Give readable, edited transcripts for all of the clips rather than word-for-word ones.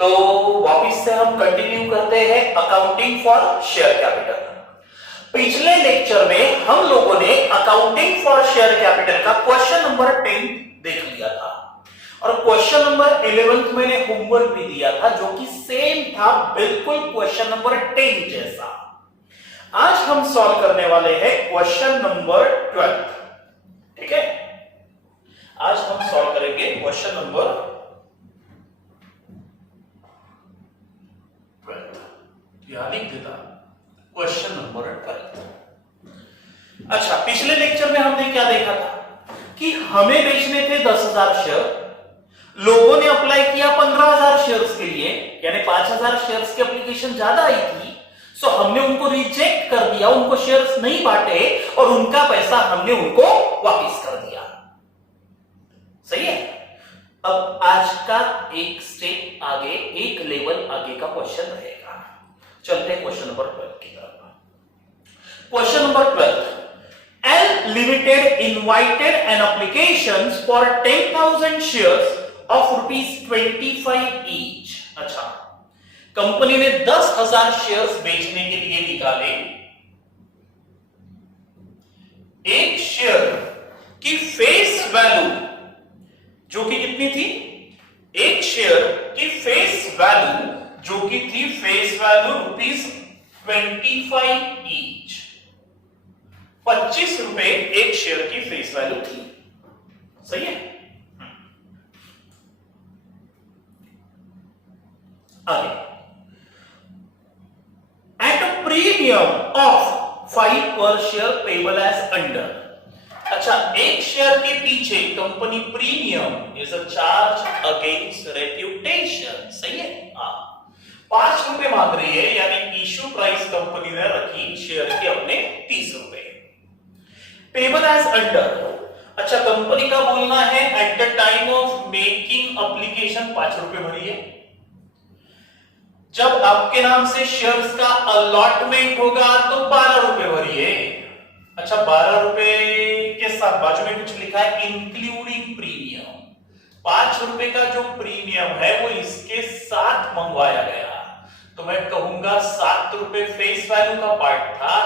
तो वापिस से हम कंटिन्यू करते हैं अकाउंटिंग फॉर शेयर कैपिटल। पिछले लेक्चर में हम लोगों ने अकाउंटिंग फॉर शेयर कैपिटल का क्वेश्चन नंबर 10 देख लिया था और क्वेश्चन नंबर 11 मैंने होमवर्क भी दिया था जो कि सेम था, बिल्कुल क्वेश्चन नंबर 10 जैसा। आज हम सॉल्व करने वाले हैं क्वेश्चन नंबर 12। ठीक है, आज हम सॉल्व करेंगे क्वेश्चन नंबर 12। यहां लिख देता क्वेश्चन नंबर 12। अच्छा, पिछले लेक्चर में हमने क्या देखा था कि हमें बेचने थे 10,000 शेयर, लोगों ने अप्लाई किया 15,000 शेयर्स के लिए, यानी 5,000 शेयर्स की एप्लीकेशन ज्यादा आई थी, सो हमने उनको रिजेक्ट कर दिया, उनको शेयर्स नहीं बांटे और उनका पैसा हमने उनको वापस कर दिया। सही है। अब आज का एक स्टेप आगे, एक लेवल आगे का क्वेश्चन रहेगा। चलते हैं क्वेश्चन नंबर 12 की तरफ। Question number 12, L Limited invited an applications for 10,000 shares of ₹25 each। अच्छा, कंपनी ने 10,000 शेयर्स बेचने के लिए निकाले। एक शेयर की फेस वैल्यू जो कि कितनी थी, एक शेयर की फेस वैल्यू जो कि थी फेस वैल्यू ₹25 ईच, 25 रुपए एक शेयर की फेस वैल्यू थी। सही है। आगे, एट अ प्रीमियम ऑफ 5 पर शेयर पेबल एज अंडर। अच्छा, एक शेयर के पीछे company premium is a charge against reputation. सही है। 5 रुपए मांग रही है, यानी इश्यू प्राइस कंपनी ने रखी शेयर की अपने 30 रुपए। Payable as under. अच्छा, कंपनी का बोलना है at the time of making application 5 रुपए भरी है, जब आपके नाम से शेयर्स का अलॉटमेंट होगा तो 12 रुपए भरिए। अच्छा, 12 रुपए के साथ बाजू में कुछ लिखा है इंक्लूडिंग प्रीमियम। 5 रुपए का जो प्रीमियम है वो इसके साथ मंगवाया गया, तो मैं कहूंगा 7 रुपए फेस वैल्यू का पार्ट था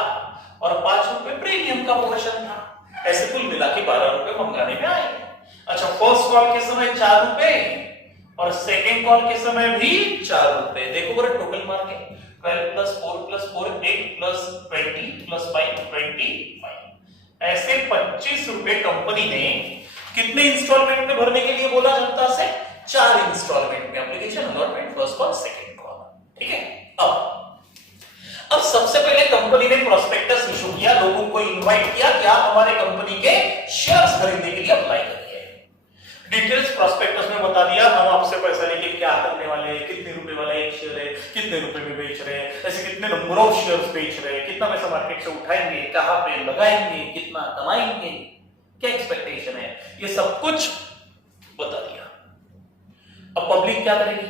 और 5 रुपए प्रीमियम का पोर्शन था। ऐसे कुल मिला के 12 रुपए मंगाने में आए। अच्छा, फर्स्ट कॉल के समय 4 रुपए और सेकेंड कॉल के समय भी 4 रुपए। देखो बड़ा टोटल मार के 12 प्लस 4 प्लस 4 8 प्लस 20 प्लस 5 25। ऐसे 25 रुपए कंपनी ने कितने इंस्टॉलमेंट में भरने के लिए बोला जनता से? 4 इंस्टॉलमेंट में, application allotment, first call, second call. ठीक है। अब सबसे पहले कंपनी ने प्रोस्पेक्टस इशू किया, लोगों को इनवाइट किया कि आप हमारे कंपनी के शेयर्स खरीदने के लिए अप्लाई करिए। डिटेल्स प्रोस्पेक्टस में बता दिया, हम आपसे पैसा लेके क्या करने वाले हैं, कितने रुपए वाला एक शेयर है, कितने रुपए में बेच रहे हैं, ऐसे कितने नंबर ऑफ शेयर्स बेच रहे हैं, कितना पैसा मार्केट से उठाएंगे, कहां पे लगाएंगे, कितना कमाएंगे, क्या एक्सपेक्टेशन है, ये सब कुछ बता दिया। अब पब्लिक क्या करेगी?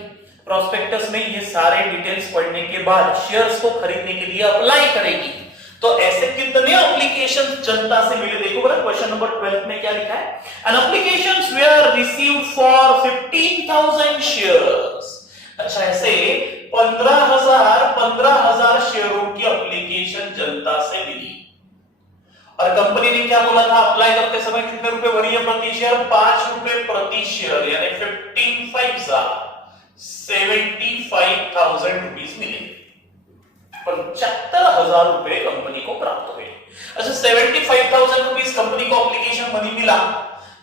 प्रोस्पेक्टस में ये सारे डिटेल्स पढ़ने के बाद शेयर्स को खरीदने के लिए अप्लाई करेगी। तो ऐसे कितने एप्लीकेशंस जनता से मिले? देखो बड़ा क्वेश्चन नंबर 12 में क्या लिखा है? An applications were received for 15,000 shares. अच्छा, ऐसे 15,000 शेयरों की एप्लीकेशन जनता से मिली और कंपनी ने क्या बोला था? अप्लाई करते समय कितने रुपए भरिए प्रति शेयर? 5 रुपए प्रति शेयर, यानी 75,000 रुपीज मिले। 75,000 रुपए कंपनी को प्राप्त हुए। अच्छा, 75,000 रुपीज कंपनी को एप्लीकेशन मनी मिला,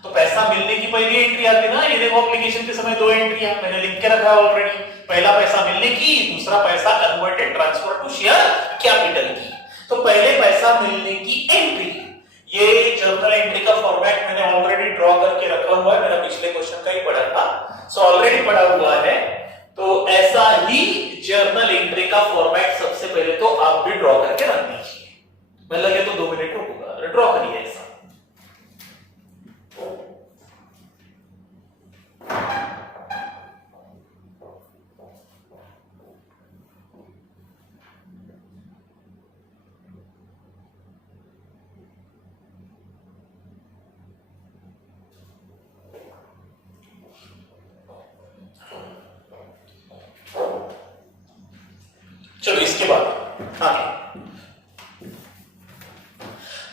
तो पैसा मिलने की पहली एंट्री आती ना, ये देखो एप्लीकेशन के समय 2 एंट्रियां मैंने लिख के रखा है ऑलरेडी। पहला पैसा मिलने की, दूसरा पैसा converted transfer to share capital की। तो पहले पैसा मिलने की एंट्री, ये जर्नल एंट्री का फॉर्मेट मैंने ऑलरेडी ड्रॉ करके रखा हुआ है, मेरा पिछले क्वेश्चन का ही पढ़ा था, सो ऑलरेडी पढ़ा हुआ है। तो ऐसा ही जर्नल एंट्री का फॉर्मेट सबसे पहले तो आप भी ड्रॉ करके रख दीजिए। मैं लगे तो 2 मिनट रुकूंगा, ड्रॉ करिए ऐसा। चलो इसके बाद आगे।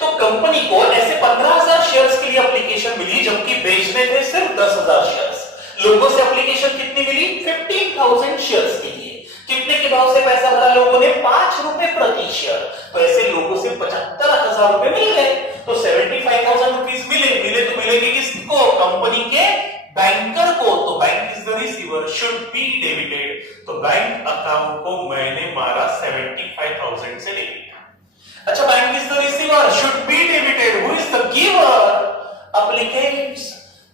तो कंपनी को ऐसे 15,000 शेयर्स के लिए एप्लीकेशन मिली, जबकि बेचने थे सिर्फ 10,000 शेयर्स। लोगों से एप्लीकेशन कितनी मिली? 15,000 शेयर्स के लिए। कितने के भाव से पैसा भरा लोगों ने? 5 रुपए प्रति शेयर। तो ऐसे लोगों से 75,000 रुपए मिल गए। तो 75,000 रुपीज मिले तो मिलेंगे किसको? कंपनी के बैंकर को। तो bank is the receiver, should be debited. तो बैंक अकाउंट को मैंने मारा 75,000 से डेबिट। अच्छा, bank is the receiver, should be debited. Who is the giver? Applicants.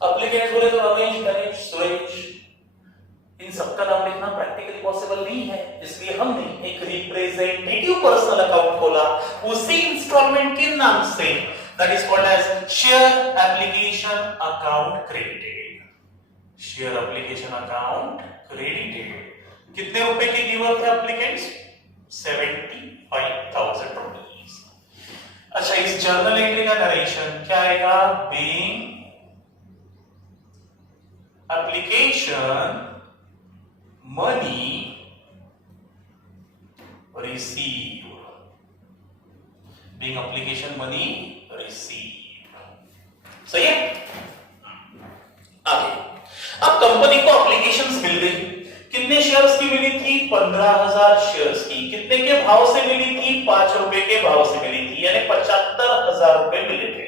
Applicants बोले तो रमेश, गणेश, सुरेश, इन सबका नाम लिखना प्रैक्टिकली पॉसिबल नहीं है, इसलिए हमने एक रिप्रेजेंटेटिव पर्सनल अकाउंट खोला उसी इंस्टॉलमेंट के नाम से, that is called as share application account credited. Share application account credited. कितने रुपए के गिवर थे एप्लीकेंट्स? 75,000 रुपीज। अच्छा, इस जर्नल एंट्री का नरेशन क्या आएगा? Being application money receive. Being application money receive. सही है? आगे। अब कंपनी को एप्लीकेशंस मिल गई। कितने शेयर्स की मिली थी? 15,000 शेयर्स की। कितने के भाव से मिली थी? 5 रुपए के भाव से मिली थी, यानी 75,000 रुपए मिले थे।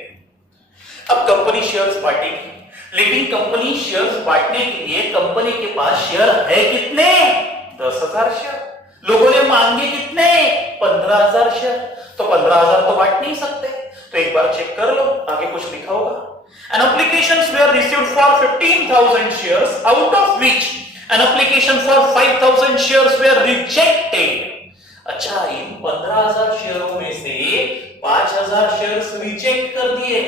अब कंपनी शेयर्स बांटेगी, लेकिन कंपनी शेयर्स बांटने के लिए कंपनी के पास शेयर है कितने? 10,000 शेयर। लोगों ने मांगे कितने? 15,000 शेयर। तो 15,000 तो बांट नहीं सकते। तो एक बार चेक कर लो, आगे कुछ लिखा होगा। An applications were received for 15,000 shares, out of which an application for 5,000 shares were rejected. अच्छा, इन 15,000 शेयरों में से 5,000 शेयर्स रिजेक्ट कर दिए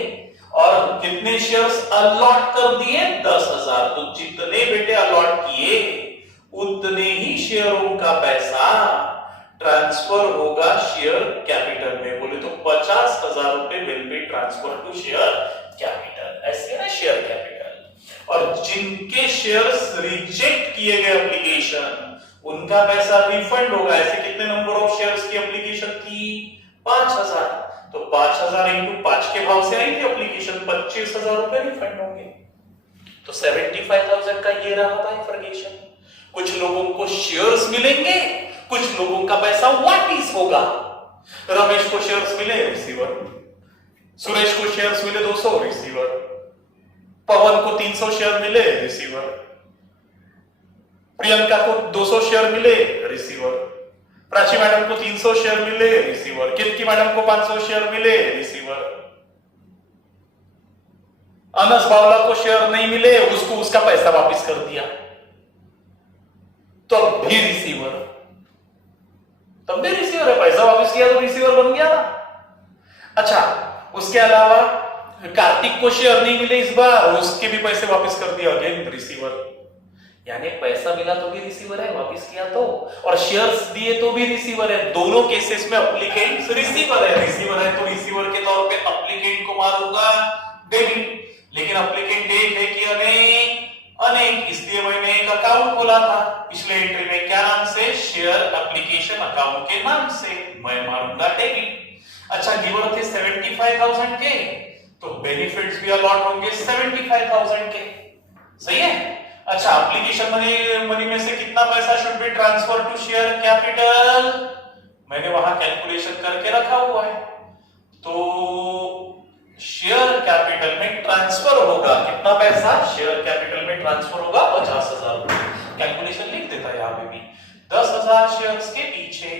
और कितने शेयर्स अलॉट कर दिए? 10,000। तो जितने बेटे अलॉट किए उतने ही शेयरों का पैसा ट्रांसफर होगा शेयर कैपिटल में। बोले तो 50,000 रुपए will be transfer to share capital. ऐसे है ना शेयर कैपिटल। और जिनके शेयर्स रिजेक्ट किए गए एप्लीकेशन, उनका पैसा रिफंड होगा। ऐसे कितने नंबर ऑफ शेयर्स की एप्लीकेशन थी? 5,000। तो 5,000 इंटू 5 के भाव से आई थी एप्लीकेशन, 25,000 रुपए रिफंड होंगे। तो 75,000 का ये रहा बाइफर्केशन। कुछ लोगों को शेयर्स मिलेंगे, कुछ लोगों का पैसा वापिस होगा। रमेश को शेयर्स मिले, रिसीवर। सुरेश को शेयर्स मिले 200, रिसीवर। पवन को 300 शेयर मिले, रिसीवर। प्रियंका को 200 शेयर मिले, रिसीवर। प्राची मैडम को 300 शेयर मिले, रिसीवर। कितकी मैडम को 500 शेयर मिले, रिसीवर। अनस बावला को शेयर नहीं मिले, उसको उसका पैसा वापस कर दिया, तो भी रिसीवर। तब भी रिसीवर है, पैसा वापस किया तो रिसीवर बन गया ना। अच्छा, उसके अलावा कार्तिक को शेयर नहीं मिले इस बार, उसके भी पैसे वापस कर दिया, अगेन रिसीवर। यानी पैसा मिला तो भी रिसीवर है, वापस किया तो, और शेयर्स दिए तो भी रिसीवर है। दोनों केसेस में एप्लीकेंट रिसीवर है। रिसीवर है तो रिसीवर के तौर पे एप्लीकेंट को मारूंगा डेबिट। लेकिन एप्लीकेंट एक है कि अनेक, इसलिए मैंने एक अकाउंट खोला था पिछले एंट्री में। क्या नाम से? शेयर एप्लीकेशन अकाउंट के नाम से। मैं मारूंगा डेबिट। अच्छा, गिवर थे 75,000 के, तो बेनिफिट्स भी अलॉट होंगे 75,000 के। सही है? अच्छा, एप्लीकेशन मनी में से कितना पैसा should be transfer to share capital? मैंने वहां कैलकुलेशन करके रखा हुआ है। तो शेयर कैपिटल में ट्रांसफर होगा कितना पैसा? शेयर कैपिटल में ट्रांसफर होगा 50,000 रुपए। कैलकुलेशन लिख देता है यहां पे भी। 10,000 शेयर्स के पीछे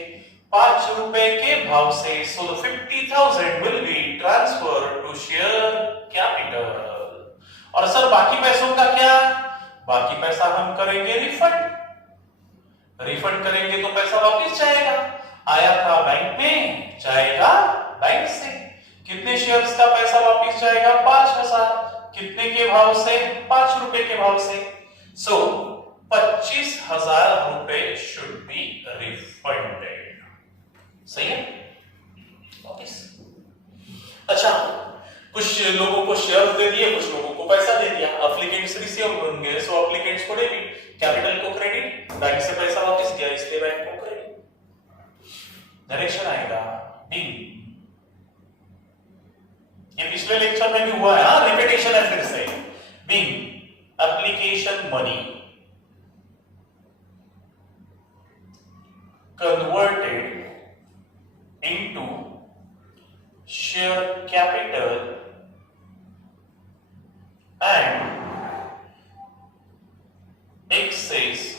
5 रुपए के भाव से, so 50,000 will be transfer to share capital. और सर बाकी पैसों का क्या? बाकी पैसा हम करेंगे रिफंड। रिफंड करेंगे तो पैसा वापस जाएगा। आया था बैंक में, जाएगा बैंक से। कितने शेयर्स का पैसा वापस जाएगा? 5,000। कितने के भाव से? 5 रुपए के भाव से। सो 25,000 रुपए शुड बी रिफंडेड। सही है? वापस। अच्छा, कुछ लोगों को शेयर दे दिए, कुछ लोगों को पैसा दे दिया। एप्लीकेंट्स रिसीवर होंगे, सो एप्लीकेंट्स को डेबिट, कैपिटल को क्रेडिट। बैंक से पैसा वापस गया, इसलिए बैंक को क्रेडिट। डायरेक्शन आएगा बिंग। ये पिछले लेक्चर में भी हुआ है, हाँ रिपीटेशन है फिर से। Being application money converted into share capital and excess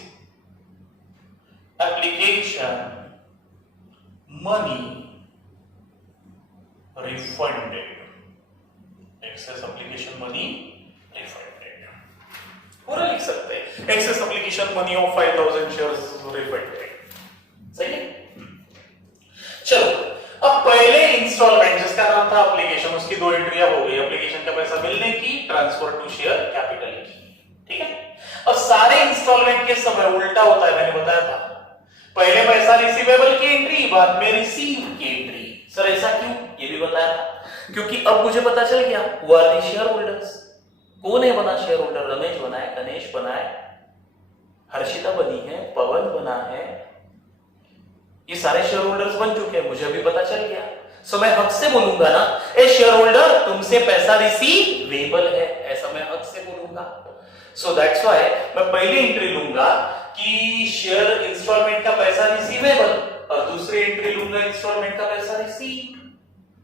application money refunded. Excess application money refunded पूरा लिख सकते हैं, excess application money of 5000 shares refunded। सही है। चलो अब पहले इंस्टॉलमेंट जिसका नाम था एप्लीकेशन, उसकी दो एंट्रियां हो गई, एप्लीकेशन का पैसा मिलने की, ट्रांसफर टू शेयर कैपिटल की। ठीक है। अब सारे इंस्टॉलमेंट के समय उल्टा होता है, मैंने बताया था। पहले पैसा रिसीवेबल की एंट्री, बाद में रिसीव की एंट्री। सर ऐसा क्यों, ये भी बताया था। क्योंकि अब मुझे पता चल गया who are the share holders. कौन है बना शेयर होल्डर, रमेश बना है, गणेश बना है, हर्षिता बनी है, पवन बना है, ये सारे शेयर होल्डर्स बन चुके हैं, मुझे अभी पता चल गया। सो मैं हक से बोलूंगा ना, ए शेयर होल्डर तुमसे पैसा रिसीवेबल है, ऐसा मैं हक से बोलूंगा। सो दैट्स व्हाई मैं पहली एंट्री लूंगा कि शेयर इंस्टॉलमेंट का पैसा रिसीवेबल, और दूसरी एंट्री लूंगा इंस्टॉलमेंट का पैसा रिसीव।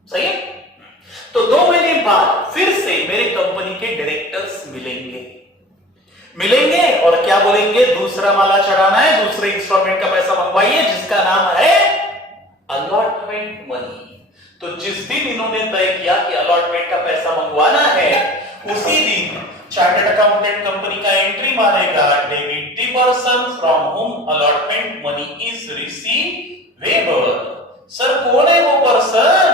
सही है। तो 2 महीने बाद फिर से मेरे कंपनी के डायरेक्टर्स मिलेंगे और क्या बोलेंगे, दूसरा माला चढ़ाना है, दूसरे इंस्टॉलमेंट का पैसा मंगवाइए जिसका नाम है अलॉटमेंट मनी। तो जिस दिन इन्होंने तय किया कि अलॉटमेंट का पैसा मंगवाना है, उसी दिन चार्टर्ड अकाउंटेंट कंपनी का एंट्री मारेगा, डेबिट द पर्सन फ्रॉम हुम allotment money is receivable. Sir कौन है वो पर्सन,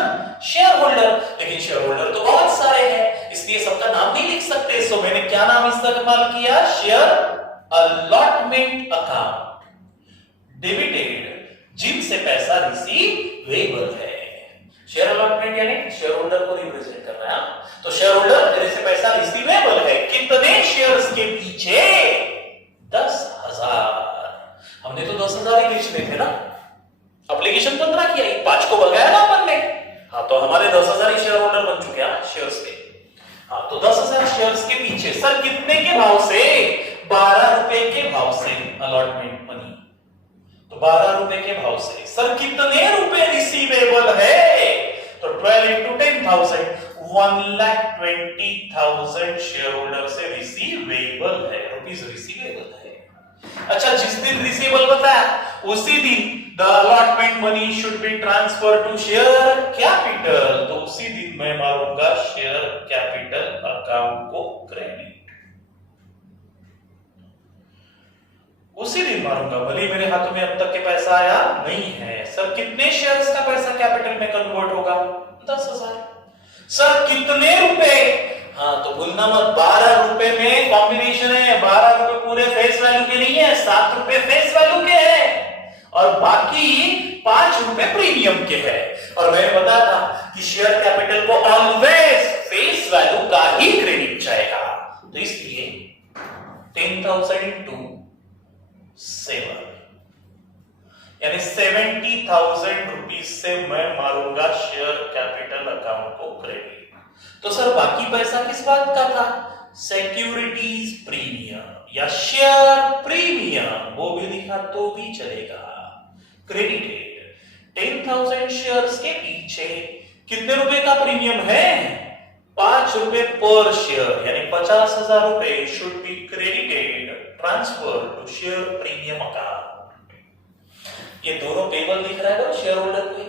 शेयर होल्डर। लेकिन शेयर होल्डर तो बहुत सारे हैं, इसलिए सबका नाम नहीं लिख सकते। सो मैंने क्या नाम इस्तेमाल किया, शेयर अलॉटमेंट अकाउंट डेबिटेड, जिनसे पैसा रिसीवेबल है। शेयर अलॉटमेंट यानी शेयर होल्डर को रिप्रेजेंट कर रहा है। तो शेयर होल्डर मेरे से पैसा रिसीवेबल है, कितने शेयर्स के पीछे, 10,000। हमने तो 10,000 ही बेचने थे ना, एप्लीकेशन 15 किया, 5 को भगाया ना अपन ने। हाँ तो हमारे 10,000 ही शेयर होल्डर बन चुके हैं शेयर्स के। हाँ तो 10,000 शेयर्स के पीछे सर कितने के भाव से, 12 रुपए के भाव से अलॉटमेंट मनी। तो 12 रुपए के भाव से सर कितने रुपए रिसीवेबल है, तो 12 into 10,000, 1,20,000 शेयर होल्डर से रिसीवेबल है, रुपीस रिसीवेबल है। अच्छा जिस दिन रिसीवेबल बताया उसी दिन the allotment money should be transfer to share capital. तो उसी दिन मैं मारूंगा शेयर कैपिटल अकाउंट को क्रेडिट, उसी दिन मारूंगा, भले मेरे हाथों में अब तक के पैसा आया नहीं है। सर कितने शेयर्स का पैसा कैपिटल में कन्वर्ट होगा, 10,000। सर कितने रुपए, हाँ तो भूलना मत, 12 रुपए में कॉम्बिनेशन है, 12 रुपए पूरे फेस वैल्यू के नहीं है, 7 रुपए फेस वैल्यू के है और बाकी 5 रुपए प्रीमियम के है। और मैंने बताया था कि शेयर कैपिटल को ऑलवेज फेस वैल्यू का ही क्रेडिट जाएगा। तो इसलिए 10,000 into 7 यानी 70,000 रुपीज से मैं मारूंगा शेयर कैपिटल अकाउंट को क्रेडिट। तो सर बाकी पैसा किस बात का था, सिक्योरिटीज प्रीमियम या शेयर प्रीमियम, वो भी लिखा तो भी चलेगा। क्रेडिटेड 10,000 शेयर्स के पीछे कितने रुपए का प्रीमियम है, 5 रुपए पर शेयर, यानी 50,000 रुपए should be credited transfer to share premium account. ये दोनों टेबल दिख रहा है शेयर होल्डर को,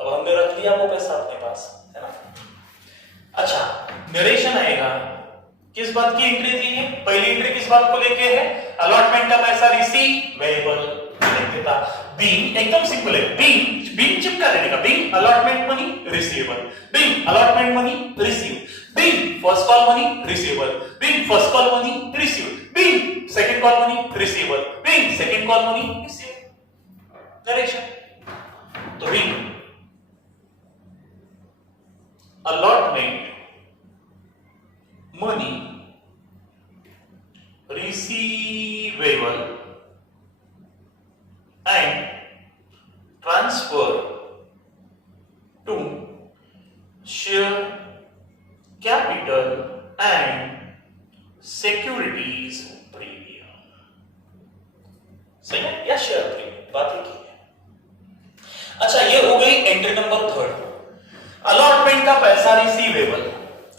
अब हमने रख लिया वो पैसा अपने पास, है ना। अच्छा नरेशन आएगा, किस बात की एंट्री थी ये, पहली एंट्री किस बात को लेके है, अलॉटमेंट का पैसा रिसीवेबल देता। बीइंग एकदम सिंपल है, बीइंग चिपका देने का, being allotment money receivable, being allotment money receive, being first call money receivable, being first call money receive, being second call money receivable, being second call money receive. Narration तो being allotment money receivable and transfer transfer to share capital and securities premium. सही है या share premium, बात ही की है। अच्छा, ये हो गई एंट्री नंबर 3। अलॉटमेंट का पैसा रिसीवेबल।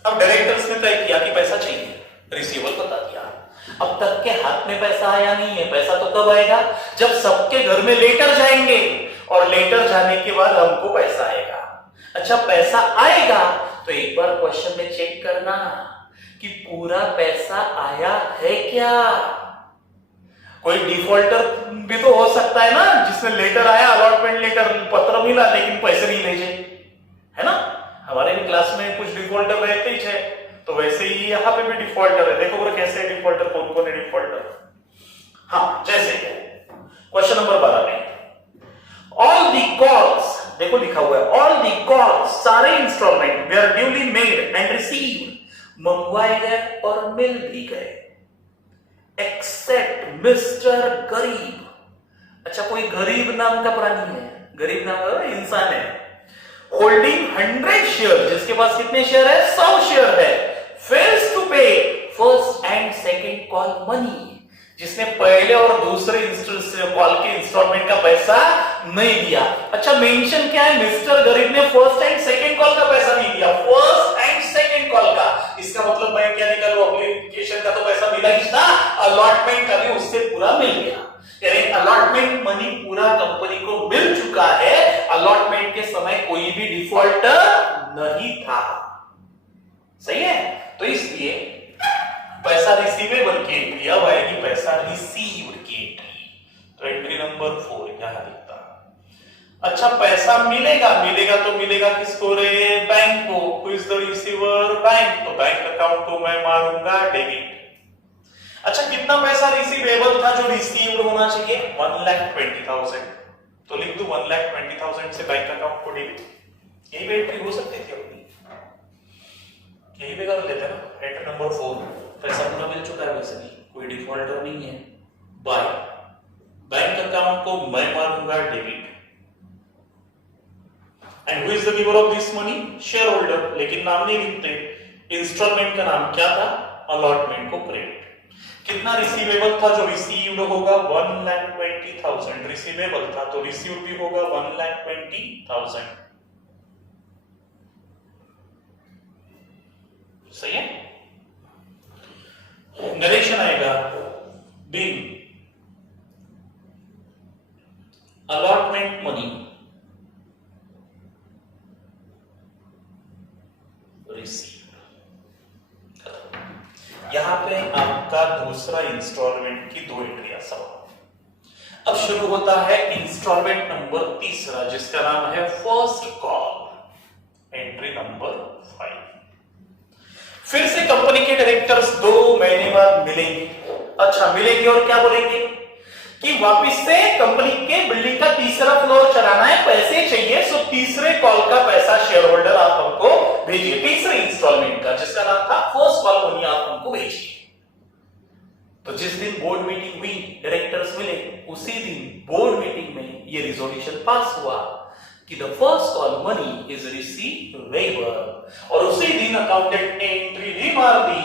अब डायरेक्टर्स ने तय किया कि पैसा चाहिए, रिसीवेबल बता दिया। अब तक के हाथ में पैसा आया नहीं है। पैसा तो कब आएगा? जब सबके घर में लेटर जाएंगे और लेटर जाने के बाद हमको पैसा आएगा। अच्छा, पैसा आएगा तो एक बार क्वेश्चन में चेक करना कि पूरा पैसा आया है क्या। कोई डिफॉल्टर भी तो हो सकता है ना, जिसने लेटर आया, अलॉटमेंट लेटर, पत्र मिला, लेकिन पैसे नहीं भेजे, है ना। हमारे भी क्लास में कुछ डिफॉल्टर रहते ही है, तो वैसे ही यहां पे भी डिफॉल्टर है। देखो कैसे डिफॉल्टर, कौन कौन है डिफॉल्टर। हाँ, जैसे क्वेश्चन नंबर 12 में ऑल दी कॉल्स, देखो लिखा हुआ है ऑल दी कॉल्स, सारे इंस्टॉलमेंट वे are duly made and received, मंगवाए गए और मिल भी गए, एक्सेप्ट मिस्टर गरीब। अच्छा, कोई गरीब नाम का प्राणी है, गरीब नाम का इंसान है, होल्डिंग 100 शेयर, जिसके पास कितने शेयर है? 100 शेयर है, फेल्स टू पे first and second call money, जिसने पहले और दूसरे कॉल के इंस्टॉलमेंट का पैसा नहीं दिया। अच्छा, मेंशन क्या है? मिस्टर गरीब ने फर्स्ट एंड सेकंड कॉल का पैसा नहीं दिया, फर्स्ट एंड सेकंड कॉल का। इसका मतलब मैं क्या निकालू? एप्लीकेशन का तो पैसा मिला ही था, अलॉटमेंट का भी उससे पूरा मिल गया। यानी अलॉटमेंट मनी पूरा कंपनी को मिल चुका है। अलॉटमेंट के समय कोई भी डिफॉल्टर नहीं था। सही है? तो इसलिए पैसा रिसीवेबल की एंट्री अब आएगी पैसा रिसीव्ड की एंट्री। तो एंट्री नंबर 4 यहां लिखता। अच्छा, पैसा मिलेगा, मिलेगा तो मिलेगा किसको रे? बैंक को। Who is the receiver? Bank. तो बैंक अकाउंट को मैं मारूंगा डेबिट। अच्छा, कितना पैसा रिसीवेबल था जो रिसीव्ड होना चाहिए? 1,20,000। तो लिख दूं 1,20,000 से बैंक अकाउंट को डेबिट। यही पे एंट्री हो सकती थी अपनी, यही पे कर लेते ना। एंट्री नंबर 4, पैसा पूरा मिल चुका है, वैसे भी कोई डिफॉल्टर नहीं है। बाय बैंक अकाउंट को मैं मारूंगा debit. And who is the giver of this money? Share holder. लेकिन नाम नहीं लिखते। इंस्टॉलमेंट का नाम क्या था? अलॉटमेंट को क्रेडिट। कितना रिसीवेबल था जो रिसीव्ड होगा? 1,20,000 रिसीवेबल था, तो रिसीव्ड भी होगा 1,20,000। सही है? नरेशन आएगा बीइंग अलॉटमेंट मनी रिसीव्ड। यहां पे आपका दूसरा इंस्टॉलमेंट की 2 एंट्रियां सब। अब शुरू होता है इंस्टॉलमेंट नंबर 3, जिसका नाम है फर्स्ट कॉल। Entry number 5। फिर से कंपनी के डायरेक्टर्स 2 महीने बाद मिलेंगे। अच्छा, मिलेंगे और क्या बोलेंगे कि वापस से कंपनी के बिल्डिंग का तीसरा फ्लोर चलाना है, पैसे चाहिए, सो तीसरे कॉल का पैसा शेयर होल्डर आप हमको भेजिए, तीसरे इंस्टॉलमेंट का, जिसका नाम था फर्स्ट कॉल मनी, आप हमको भेजिए। तो जिस दिन बोर्ड मीटिंग हुई, डायरेक्टर्स मिले, उसी दिन बोर्ड मीटिंग में ये रिजोल्यूशन पास हुआ कि the first call money is receivable, और उसी दिन अकाउंटेंट ने एंट्री भी मार दी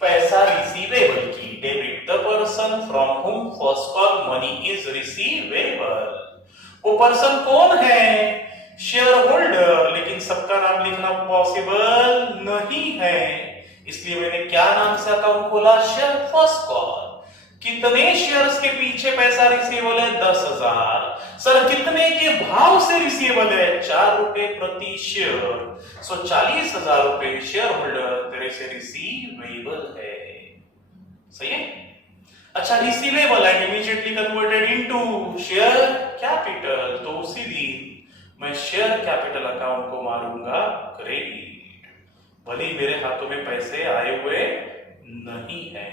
पैसा रिसीवेबल की, डेबिट द पर्सन फ्रॉम हुम first call money is receivable. वो पर्सन कौन है? Share holder. लेकिन सबका नाम लिखना पॉसिबल नहीं है, इसलिए मैंने क्या नाम से अकाउंट खोला? Share first call. कितने शेयर्स के पीछे पैसा रिसीवेबल है? 10,000। सर, कितने के भाव से रिसीवेबल है? 4 रुपए प्रति शेयर। सो 40,000 रुपए शेयर होल्डर तेरे से रिसीवेबल है। सही है? अच्छा, receivable and immediately converted into share capital, तो उसी दिन मैं शेयर कैपिटल अकाउंट को मारूंगा क्रेडिट, भले ही मेरे हाथों में पैसे आए हुए नहीं है।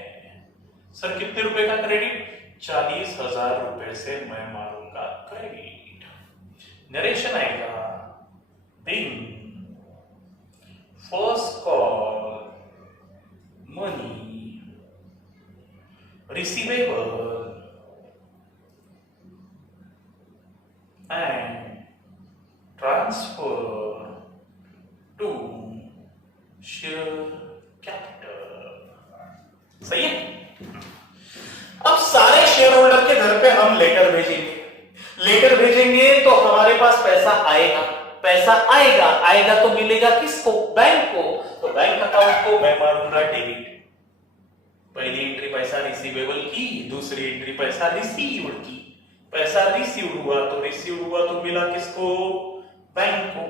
सर, कितने रुपए का क्रेडिट? 40,000 रुपए से मैं मारूंगा क्रेडिट। नरेशन आएगा being first call money receivable and transfer to share capital. सही है। अब सारे शेयर होल्डर के घर पे हम लेटर भेजेंगे। लेटर भेजेंगे तो हमारे पास पैसा आएगा। पैसा आएगा, आएगा तो मिलेगा किसको? बैंक को। तो बैंक अकाउंट को मैं मारूंगा डेबिट। पहली एंट्री पैसा रिसीवेबल की, दूसरी एंट्री पैसा रिसीव्ड की। पैसा रिसीव्ड हुआ तो मिला किसको? बैंक को।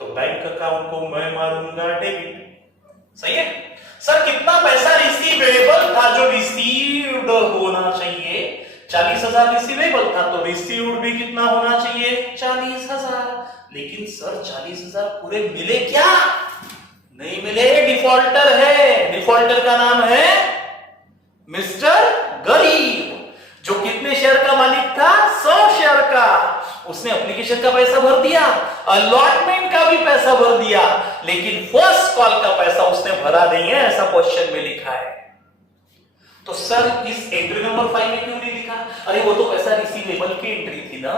तो बैंक अकाउंट को मैं मारूंगा डेबिट। सही है। सर कितना पैसा रिसीवेबल था जो रिसीव्ड होना चाहिए? 40,000 रिसीवेबल था तो रिसीव्ड भी कितना होना चाहिए? 40,000। लेकिन सर 40,000 पूरे मिले क्या? नहीं मिले, डिफॉल्टर है। डिफॉल्टर का नाम है मिस्टर गरीब, जो कितने शेयर का मालिक था? 100 शेयर का। उसने एप्लीकेशन का पैसा भर दिया, अलॉटमेंट का भी पैसा भर दिया, लेकिन फर्स्ट कॉल का पैसा उसने भरा नहीं है, ऐसा क्वेश्चन में लिखा है। तो सर इस एंट्री नंबर 5 में क्यों नहीं लिखा? अरे वो तो पैसा रिसीवेबल की एंट्री थी ना।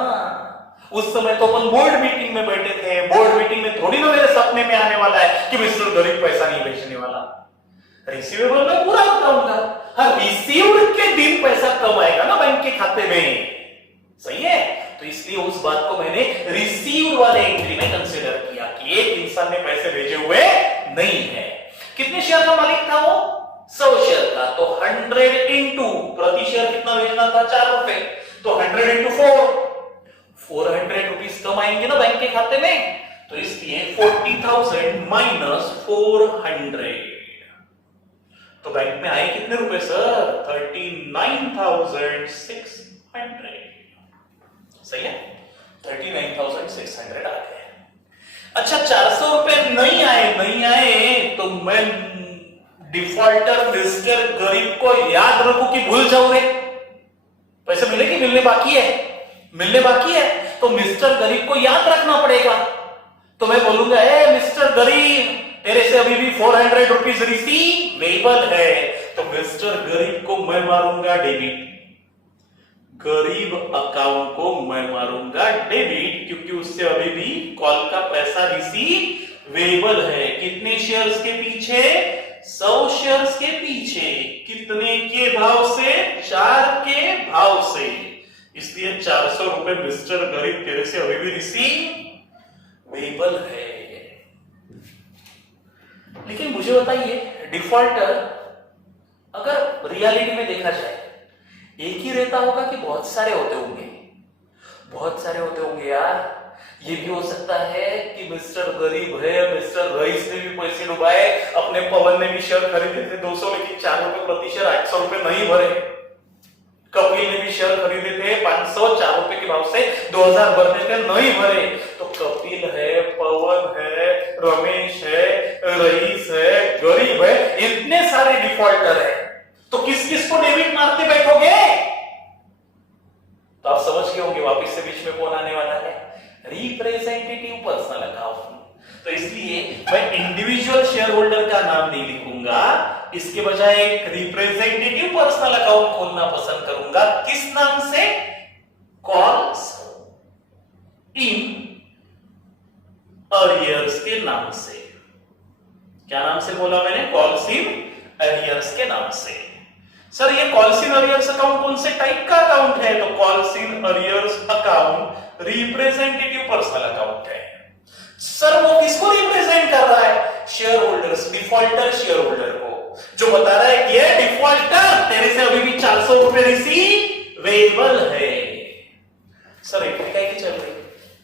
उस समय तो अपन बोर्ड मीटिंग में बैठे थे। बोर्ड मीटिंग में थोड़ी ना मेरे सपने में आने वाला है कि मिस्टर गरीब पैसा नहीं भेजने वाला। रिसीवेबल में पूरा बताऊंगा। हाँ, रिसीव्ड के दिन पैसा कम आएगा ना बैंक के खाते में। सही है। तो इसलिए उस बात को मैंने रिसीव्ड वाले एंट्री में कंसीडर किया कि एक इंसान ने पैसे भेजे हुए नहीं है। कितने शेयर का मालिक था वो? 100 शेयर का। तो 100 इंटू प्रति शेयर कितना भेजना था? 4 रुपए। तो 100 इंटू 400 रुपीज कम आएंगे ना बैंक के खाते में। तो इसलिए 40,000 माइनस 400। तो बैंक में आए कितने रुपए सर? 39,600। सही है। 39,600 आ गए। अच्छा 400 रुपए नहीं आए तो मैं डिफॉल्टर मिस्टर गरीब को याद रखूं कि भूल जाऊं रे? पैसे मिले कि मिलने बाकी है? मिलने बाकी है तो मिस्टर गरीब को याद रखना पड़ेगा। तो मैं बोलूंगा ए मिस्टर गरीब, तेरे से अभी भी 400 रुपीज रिसीवेबल है। तो मिस्टर गरीब को मैं मारूंगा डेबिट। गरीब अकाउंट को मैं मारूंगा डेबिट, क्योंकि उससे अभी भी कॉल का पैसा रिसीवेबल है। कितने शेयर्स के पीछे? 100 शेयर्स के पीछे। कितने के भाव से? 4 के भाव से। इसलिए 400 रुपए मिस्टर गरीब तेरे से अभी भी रिसीवेबल है। लेकिन मुझे बताइए, डिफॉल्टर अगर रियलिटी में देखा जाए एक ही रहता होगा कि बहुत सारे होते होंगे? बहुत सारे होते होंगे यार। ये भी हो सकता है कि मिस्टर गरीब है, मिस्टर रईस ने भी पैसे डुबाए, अपने पवन ने भी शेयर खरीदे थे 200, लेकिन 4 रुपए प्रति शेयर, 800 रुपए नहीं भरे। कपिल ने भी शेयर खरीदे थे 500, 4 रुपए के भाव से 2000 भरने थे, नहीं भरे। तो कपिल है, पवन है, रमेश है, रईस है, गरीब है, इतने सारे डिफॉल्टर है, तो किस किस को डेबिट मारते बैठोगे? तो आप समझ गए होंगे वापिस से बीच में कौन आने वाला है? Representative personal account. तो इसलिए मैं इंडिविजुअल शेयर होल्डर का नाम नहीं लिखूंगा, इसके बजाय एक रिप्रेजेंटेटिव पर्सनल अकाउंट खोलना पसंद करूंगा। किस नाम से? कॉल्स इन अरियर्स के नाम से। क्या नाम से बोला मैंने? कॉल्स इन अरियर्स के नाम से। सर ये कॉल्स इन अरियर्स अकाउंट कौन से टाइप का अकाउंट है? तो calls in arrears account representative personal account है। सर वो किसको रिप्रेजेंट कर रहा है? Share holders, defaulter share holder को, जो बता रहा है कि ये डिफॉल्टर तेरे से अभी भी 400 रुपए रिसीवेबल है। सर एंट्री क्या की चल रही?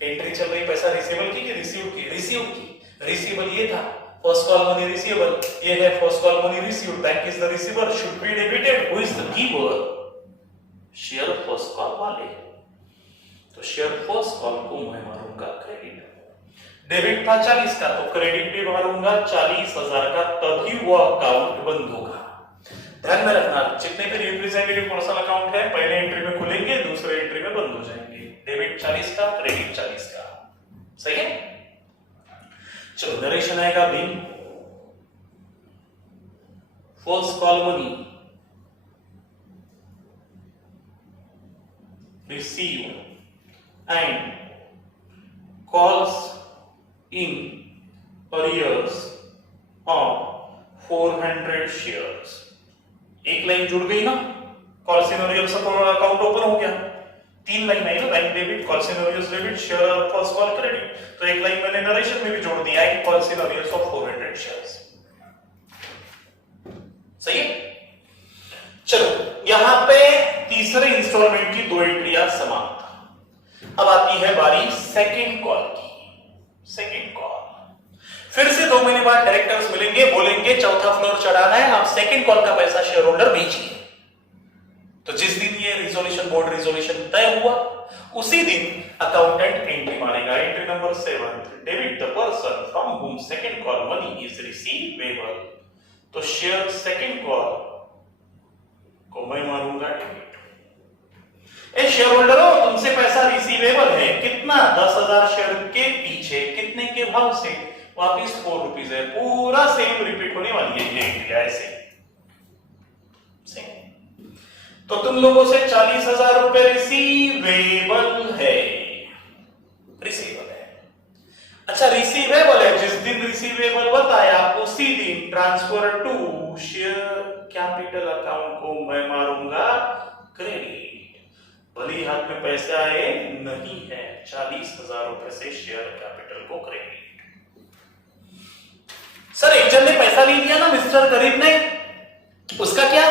एंट्री चल रही पैसा रिसीवेबल की रिसीव की? रिसीव की। रिसीवेबल ये था, फर्स्ट कॉल मनी रिसीवेबल, ये है first call money received, bank is the receiver, should be debited, who is the giver? Share first call वाले। तो शेयर फर्स्ट कॉल को मैं मारूंगा क्रेडिट। डेबिट था 40 का, तो क्रेडिट भी मारूंगा 40,000 का, तभी वो अकाउंट बंद होगा। ध्यान में रखना, जितने भी रिप्रेजेंटेटिव पर्सनल अकाउंट है पहले एंट्री में खुलेंगे, दूसरे एंट्री में बंद हो जाएंगे। डेबिट 40 का, क्रेडिट 40 का। सही है। चलो नरेशन आएगा भी। First call money receive and calls in arrears on 400 shares. एक लाइन जुड़ गई ना, calls in arrears account open हो गया। 3 लाइन आई ना, bank debit, calls in arrears debit, share first call credit. तो एक लाइन मैंने नरेशन में भी जोड़ दिया है, calls in arrears of 400 shares. सही है। चलो यहां पे तीसरे इंस्टॉलमेंट की 2 एंट्रियां समाप्त। अब आती है बारी सेकंड कॉल की। सेकंड कॉल फिर से 2 महीने बाद डायरेक्टर्स मिलेंगे, बोलेंगे चौथा फ्लोर चढ़ाना है, आप सेकंड कॉल का पैसा शेयर होल्डर भेजिए। तो जिस दिन ये रिजोल्यूशन बोर्ड रिजोल्यूशन तय हुआ उसी दिन अकाउंटेंट एंट्री मारेगा। Entry number 7, debit the person from whom second call money is receivable. तो शेयर सेकंड कॉल को मैं मारूंगा डेबिट। ए शेयर होल्डर हो, तुमसे पैसा रिसीवेबल है, कितना? 10,000 शेयर के पीछे कितने के भाव से? वापिस 4 रुपीज है। पूरा सेम रिपीट होने वाली है ये एंट्री ऐसे। तो तुम लोगों से 40,000 रुपए रिसीवेबल है, रिसीवेबल है। अच्छा रिसीवेबल है, जिस दिन रिसीवेबल बताया उसी दिन transfer to share capital account को मैं मारूंगा क्रेडिट। भले हाथ में पैसे आए नहीं है, 40,000 रुपए से शेयर कैपिटल को क्रेडिट। सर एक जन ने पैसा नहीं दिया ना मिस्टर गरीब ने, उसका क्या?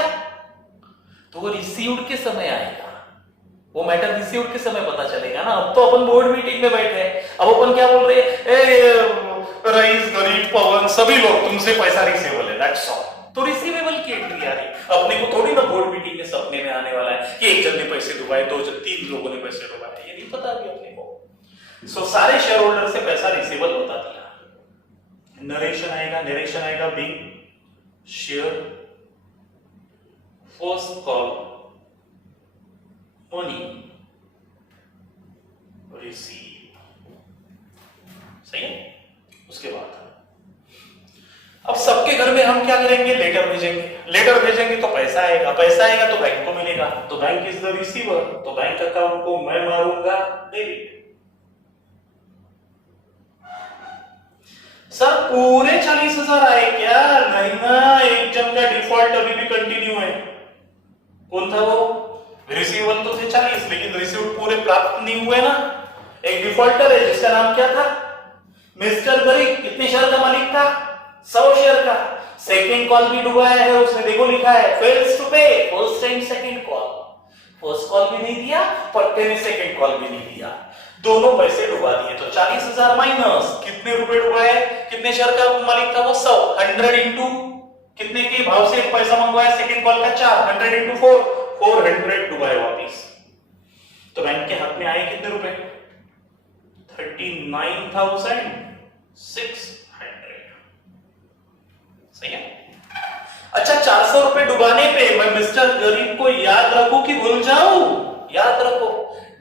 तो वो रिसीव्ड के समय आएगा, वो मैटर रिसीव्ड के समय पता चलेगा ना। अब तो अपन बोर्ड मीटिंग में बैठे हैं, अब अपन क्या बोल रहे हैं, रईस गरीब पवन सभी लोग तुमसे पैसा रिसीवेबल है, दैट्स ऑल। तो रिसीवेबल की एंट्री आ रही। अपने को थोड़ी ना बोर्ड मीटिंग में सपने में आने वाला है कि एक जन ने पैसे डुबाए, 3 लोगों ने पैसे डुबाए, ये नहीं पता अभी अपने को। सो सारे शेयर होल्डर से पैसा रिसीवेबल होता था। नरेशन आएगा being share first call money receive. सही है। उसके बाद अब सबके घर में हम क्या करेंगे? लेटर भेजेंगे। लेटर भेजेंगे तो पैसा आएगा, पैसा आएगा तो बैंक को मिलेगा। तो बैंक इज द रिसीवर, तो बैंक अकाउंट को मैं मारूंगा डेबिट। सर पूरे 40,000 आए क्या? नहीं ना, एक जन का डिफॉल्ट अभी भी कंटिन्यू है। कौन था वो? रिसीवेबल तो थे 40, लेकिन रिसीव्ड पूरे प्राप्त नहीं हुए ना। एक डिफॉल्टर है जिसका नाम क्या था? मिस्टर गरीब। कितने शेयर का मालिक था? 100 शेयर का। सेकंड कॉल भी डुबाया है उसने, देखो लिखा है फेल्स टू पे first time second call. First call भी नहीं दिया, पट्टे ने सेकंड कॉल भी नहीं दिया, दोनों पैसे डुबा दिए। तो 40,000 माइनस कितने रुपए डुबाए? कितने शेयर का मालिक था वो? 100। 100 इंटू कितने के भाव से पैसा मंगवाया सेकंड कॉल का? 4। 100 इंटू 4, 400 डुबाए वापिस। तो बैंक के हाथ में आए कितने रुपए? 39,600। सही है। अच्छा 400 रुपए डुबाने पे मैं मिस्टर गरीब को याद रखूं कि भूल जाऊं? याद रखो।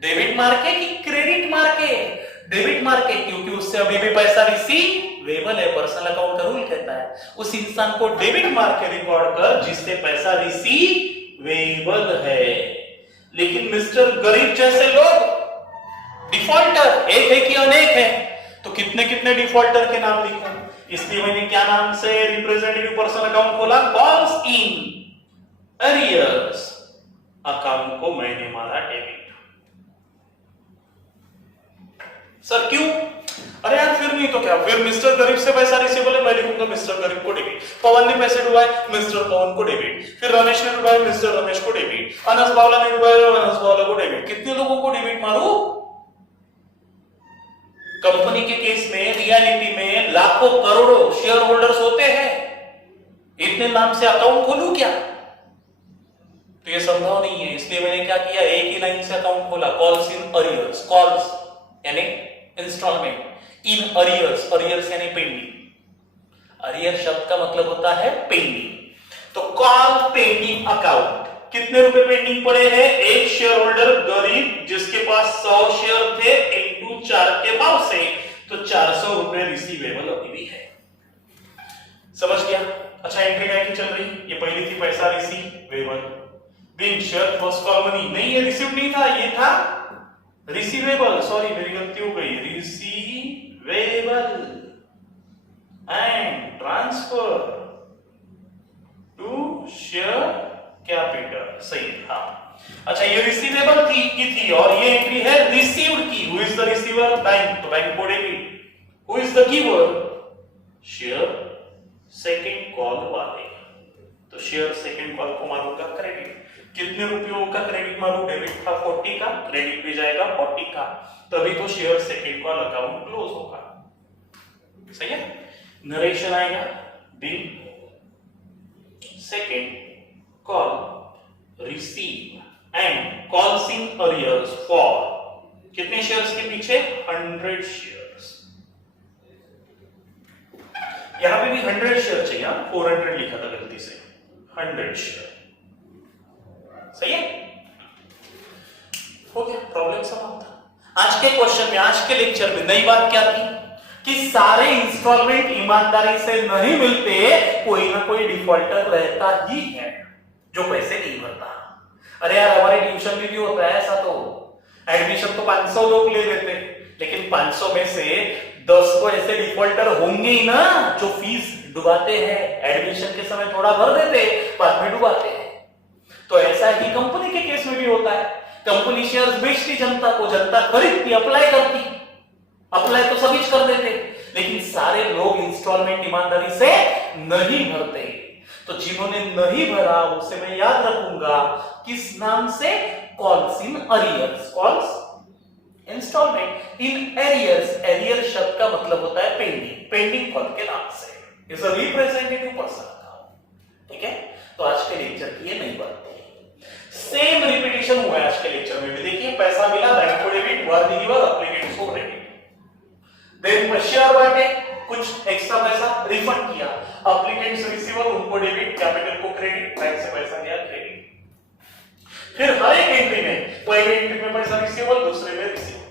डेबिट मार्के कि क्रेडिट मार्के? डेबिट मार्के, क्योंकि उससे अभी भी पैसा रिसीवेबल है। पर्सनल अकाउंट का रूल कहता है उस इंसान को डेबिट मार्के रिकॉर्ड कर जिससे पैसा रिसीवेबल है। लेकिन मिस्टर गरीब जैसे लोग डिफॉल्टर एक है कि अनेक है, तो कितने कितने डिफॉल्टर के नाम लिखूं? इसलिए मैंने क्या नाम से रिप्रेजेंटेटिव पर्सन अकाउंट खोला? कॉल्स इन अरियर्स अकाउंट को मैंने मारा डेबिट। सर क्यों? अरे यार फिर नहीं तो क्या, फिर मिस्टर गरीब से पैसा रिसीवेबल है, मैं लिखूंगा मिस्टर गरीब को डेबिट। पवन ने पैसे डुबाए, मिस्टर पवन को डेबिट। फिर रमेश ने डुबाए, मिस्टर रमेश को डेबिट। अनस बावला ने डुबाए, अनस बावला को डेबिट। कितने लोगों को डेबिट मारू? कंपनी के केस में रियलिटी में लाखों करोड़ों शेयर होल्डर्स होते हैं, इतने नाम से अकाउंट खोलूं क्या? तो ये संभव नहीं है। इसलिए मैंने क्या किया, एक ही लाइन से अकाउंट खोला, कॉल्स इन अरियर्स। कॉल्स यानी इंस्टॉलमेंट, इन अरियर्स, अरियर्स यानी पेंडिंग। अरियर शब्द का मतलब होता है पेंडिंग। तो कॉल पेंडिंग अकाउंट, कितने रुपए पेंडिंग पड़े हैं? एक शेयर होल्डर गरीब जिसके पास 100 शेयर थे इंटू 4 के भाव से, तो 400 रुपए रिसीवेबल अभी भी है। समझ गया? अच्छा एंट्री क्या की चल रही? ये पहली थी पैसा receivable. Being share first call money, नहीं ये रिसीव नहीं था, ये था रिसीवेबल। सॉरी मेरी गलती हो गई, receivable. And transfer to share capital. सही है, हाँ। अच्छा, ये रिसीवेबल की थी और ये एंट्री है रिसीव्ड की। Who is the receiver? Bank. तो बैंक को debit. Who is the giver? Share second call वाले। तो शेयर सेकंड कॉल को मारूंगा क्रेडिट। कितने रुपयों का क्रेडिट मारू? डेबिट था 40 का, क्रेडिट भी जाएगा 40 का, तभी तो share second call account close होगा। सही है। नरेशन आएगा, bill second call receive and calls in arrears for कितने शेयर्स के पीछे? 100 शेयर्स। यहां पे भी 100 शेयर चाहिए, 400 लिखा था गलती से, 100 शेयर। सही है, हो गया, प्रॉब्लम समाप्त। आज के क्वेश्चन में, आज के लेक्चर में नई बात क्या थी कि सारे इंस्टॉलमेंट ईमानदारी से नहीं मिलते, कोई ना कोई डिफॉल्टर रहता ही है जो पैसे नहीं भरता। अरे यार, हमारे ट्यूशन में भी होता है ऐसा। तो एडमिशन तो 500 लोग ले लेते, लेकिन 500 में से 10 तो ऐसे डिफॉल्टर होंगे ही ना जो फीस डुबाते हैं, एडमिशन के समय थोड़ा भर देते, बाद में डुबाते हैं। तो ऐसा ही कंपनी के केस में भी होता है। कंपनी शेयर्स बेचती जनता को, जनता खरीदती, अप्लाई करती, अप्लाई तो सभी कर देते, लेकिन सारे लोग इंस्टॉलमेंट ईमानदारी से नहीं भरते। तो जिन्होंने नहीं भरा उसे मैं याद रखूंगा किस नाम से? Calls in arrears. Calls installment in arrears. Arrear शब्द का मतलब होता है पेंडिंग, पेंडिंग फॉल के नाम से। Is a representative person. ठीक है, तो आज के लेक्चर की ये नई बात थी। सेम रिपीटेशन हुआ है आज के लेक्चर में भी। देखिए, पैसा मिला, बैंक को डेबिट, वर गिवर, एप्लीकेंट्स को क्रेडिट। देन शेयर बांटे, कुछ एक्स्ट्रा पैसा रिफंड किया, एप्लीकेंट्स रिसीवर, उनको डेबिट, कैपिटल को क्रेडिट, बैंक से पैसा गया क्रेडिट। फिर हर एक एंट्री में, पहले एंट्री में पैसा रिसीवेबल, दूसरे में receivable.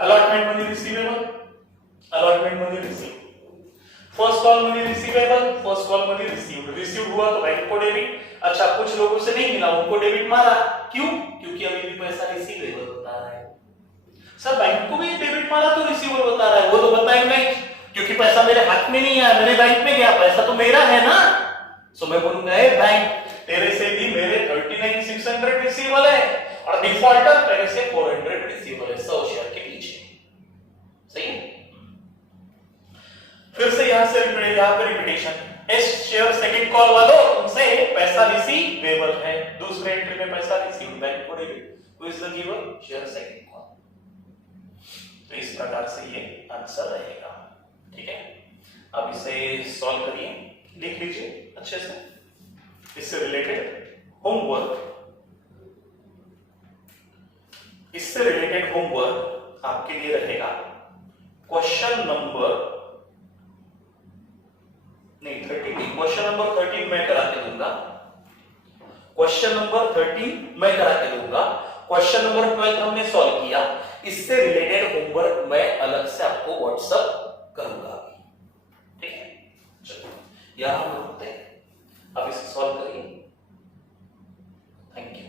Allotment money receivable, allotment money receive, first call money receivable, first call money received. Received हुआ तो बैंक को डेबिट। अच्छा, कुछ लोगों से नहीं मिला, उनको डेबिट मारा। क्यों? क्योंकि अभी भी पैसा रिसीवेबल बता रहा है। सर, बैंक को भी डेबिट मारा तो रिसीवेबल बता रहा है, वो तो बताएंगे नहीं, क्योंकि पैसा मेरे हाथ में नहीं आया, मेरे बैंक में गया, पैसा तो मेरा है ना। सो मैं बोलूंगा, ए बैंक, तेरे से भी मेरे 39,600 रिसीवेबल है और डिफॉल्टर तेरे से 400 रिसीवेबल है 100 शेयर के पीछे। सही है। फिर से यहां पे रिपीटेशन। इस शेयर सेकंड कॉल वालों, तुमसे पैसा रिसीवेबल है, दूसरे एंट्री में पैसा रिसीव, बैंक को debit. Who is the giver? Share second call. तो इस प्रकार से ये आंसर रहेगा। ठीक है, अब इसे सॉल्व करिए, लिख लीजिए अच्छे से। इससे रिलेटेड होमवर्क, आपके लिए रहेगा क्वेश्चन नंबर 13 मैं करा के दूंगा। क्वेश्चन नंबर 13 मैं करा के दूंगा। क्वेश्चन नंबर 12 हमने सॉल्व किया, इससे रिलेटेड होमवर्क मैं अलग से आपको व्हाट्सएप करूंगा। ठीक है, चलो यहां हम रुकते हैं, अब इसे सॉल्व करिए। Thank you.